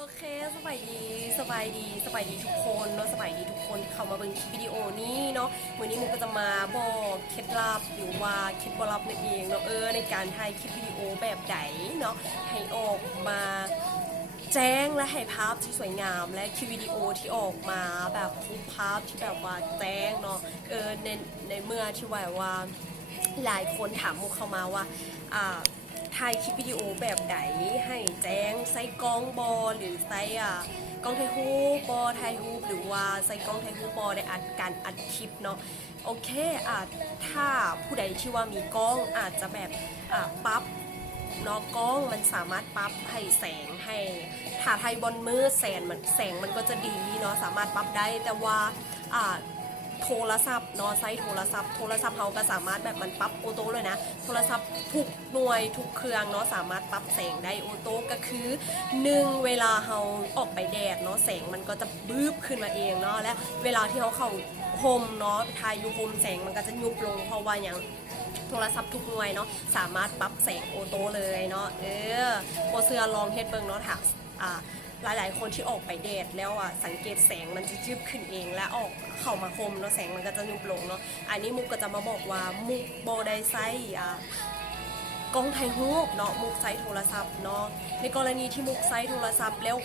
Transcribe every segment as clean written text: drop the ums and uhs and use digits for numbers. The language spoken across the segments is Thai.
โอเคสบายดีทุกคนเนาะสบายดีทุกคนที่เข้ามาเบิ่งคลิปวิดีโอนี้เนาะวันนี้มุกก็จะมาบอกเคล็ดลับหรือว่าเคล็ดลับนั่นเองเนาะในการถ่ายคลิปวิดีโอแบบไหนเนาะให้ออกมาแจ้งและให้ภาพที่สวยงามและคลิปวิดีโอที่ออกมาแบบภาพที่แบบว่าแจ้งเนาะในเมื่อที่ว่าหลายคนถามมุกเข้ามาว่าถ่ายคลิปวิดีโอแบบไหนให้แจ้งใส่กล้องบอหรือใส่กล้องถ่ายรูปบอถ่ายรูปหรือว่าใส่กล้องถ่ายรูปบอได้การอัดคลิปเนาะโอเคถ้าผู้ใดที่ว่ามีกล้องอาจจะแบบปรับเนาะกล้องมันสามารถปรับให้แสงให้ถ่าไทยบนมือแสงมันก็จะดีเนาะสามารถปรับได้แต่ว่าโทรศัพท์เนาะไซต์โทรศัพท์เราก็สามารถแบบมันปรับออโต้เลยนะโทรศัพท์ทุกหน่วยทุกเครื่องเนาะสามารถปรับแสงได้ออโต้ก็คือเวลาเราออกไปแดดเนาะแสงมันก็จะบึ้บขึ้นมาเองเนาะและเวลาที่เขาเข้าโฮมเนาะทายอยู่โฮมแสงมันก็จะยุบลงเพราะว่าอย่างโทรศัพท์ทุกหน่วยเนาะสามารถปรับแสงออโต้เลยเนาะโอเสือลองเฮ็ดเบิ่งเนาะถ้าหลายๆคนที่ออกไปแดดแล้วสังเกตแสงมันจะยืดขึ้นเองและออกเข้ามาคมเนาะแสงมันก็จะยุบลงเนาะอันนี้มุกก็จะมาบอกว่ามุกบอได้ใช้กล้องถ่ายรูปเนาะมุกใช้โทรศัพท์เนาะในกรณีที่มุกใช้โทรศัพท์แล้ว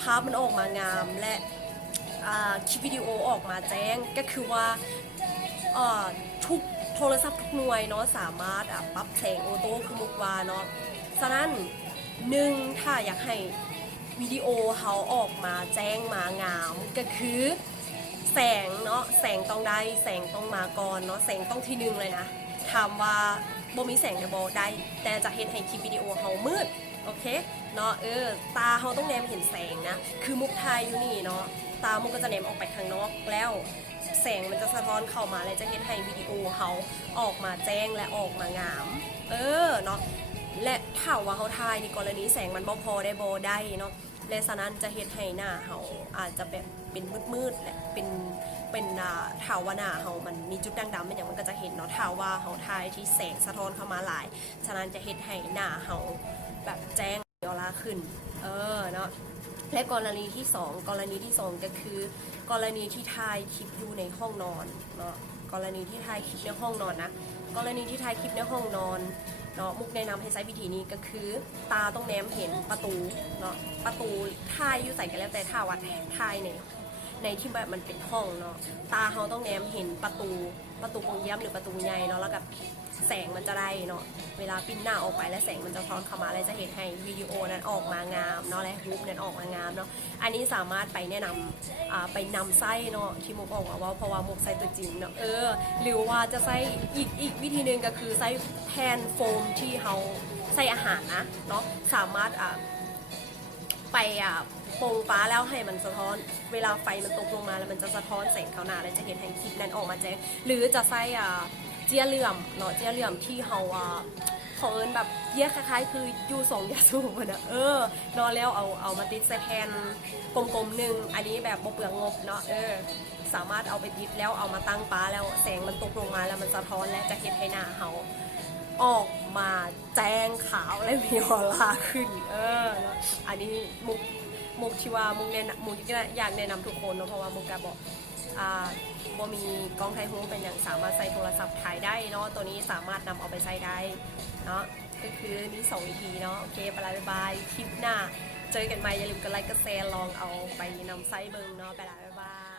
ภาพมันออกมางามและคลิปวิดีโอออกมาแจ้งก็คือว่าทุกโทรศัพท์ทุกหน่วยเนาะสามารถปรับแสงออโต้คือมุกว่าเนาะฉะนั้นถ้าอยากให้วิดีโอเขาออกมาแจ้งมางามก็คือแสงเนาะแสงต้องได้แสงต้องมาก่อนเนาะแสงต้องที่เลยนะถามว่าบ่มีแสงจะบ่ได้แต่จะเห็นให้คลิปวิดีโอเขามืดโอเคเนาะตาเขาต้องแนมเห็นแสงนะคือมุกไทยอยู่นี่เนาะตามุกก็จะแนมออกไปข้างนอกแล้วแสงมันจะสะท้อนเข้ามาและจะเห็นให้วิดีโอเขาออกมาแจ้งและออกมางามเนาะและถ้าว่าเขาทายในกรณีแสงมันบ่พอได้บ่ได้เนาะและฉะนั้นจะเห็นให้หน้าเขาอาจจะแบบเป็นมืดๆและเป็นถ้าว่าหน้าเขามันมีจุดด่างๆเป็นอย่างมันก็จะเห็นเนาะถ้าว่าเขาทายที่แสงสะท้อนเข้ามาหลายฉะนั้นจะเห็นให้หน้าเขาแบบแจ้งออร่าขึ้นเนาะและกรณีที่2ก็คือกรณีที่ถ่ายคลิปอยู่ในห้องนอนเนาะกรณีที่ถ่ายคลิปในห้องนอนนะกรณีที่ถ่ายคลิปในห้องนอนเนาะมุกแนะนำให้ใช้วิธีนี้ก็คือตาต้องแนมเห็นประตูเนาะประตูถ่ายอยู่ใส่กันแล้วแต่ถ้าวัดถ่ายในที่แบบมันเป็นห้องเนาะตาเขาต้องแนมเห็นประตูกงเยี่ยมหรือประตูใหญ่เนาะแล้วกับแสงมันจะได้เนาะเวลาปิ้นหน้าออกไปและแสงมันจะท้อนเข้ามาแล้วจะเห็นให้วิดีโอนั้นออกมางามเนาะและรูปนั้นออกมางามเนาะอันนี้สามารถไปแนะนำไปนำไส้เนาะที่มุกบอกว่าเพราะว่ามุกไส้ตัวจริงเนาะหรือว่าจะใส่อีกวิธีหนึ่งก็คือใส่แผ่นโฟมที่เขาใส่อาหารนะเนาะสามารถไปโปร่งฟ้าแล้วให้มันสะท้อนเวลาไฟมันตกลงมาแล้วมันจะสะท้อนแสงเข้าหน้าแล้วจะเห็นให้คลิปนั้นออกมาแจ้งหรือจะใส่เจียเหลื่อมเนาะเจียเหลื่อมที่เขาแบบเยี่ยคล้ายๆคือยูสองยาสูบนะนอนแล้วเอามาติดใส่แผ่นกลมๆหนึ่งอันนี้แบบบ่เปลืองงบเนาะสามารถเอาไปติดแล้วเอามาตั้งฟ้าแล้วแสงมันตกลงมาแล้วมันสะท้อนและจะเห็นให้หน้าเขาออกมาแจ้งขาวและมีออร่าขึ้นอันนี้มุกที่ว่ามุกอยากแนะนำทุกคนเนาะเพราะว่ามุกกะบอกบ่มีกล้องถ่ายรูปเป็นอย่างสามารถใส่โทรศัพท์ถ่ายได้เนาะตัวนี้สามารถนำเอาไปใช้ได้เนาะก็คือมี2วิธีเนาะโอเคไปละบ๊ายบายคลิปหน้าเจอกันใหม่อย่าลืมกดไลค์กดแชร์ลองเอาไปนำไส้เบิ้งเนาะไปละบ๊ายบาย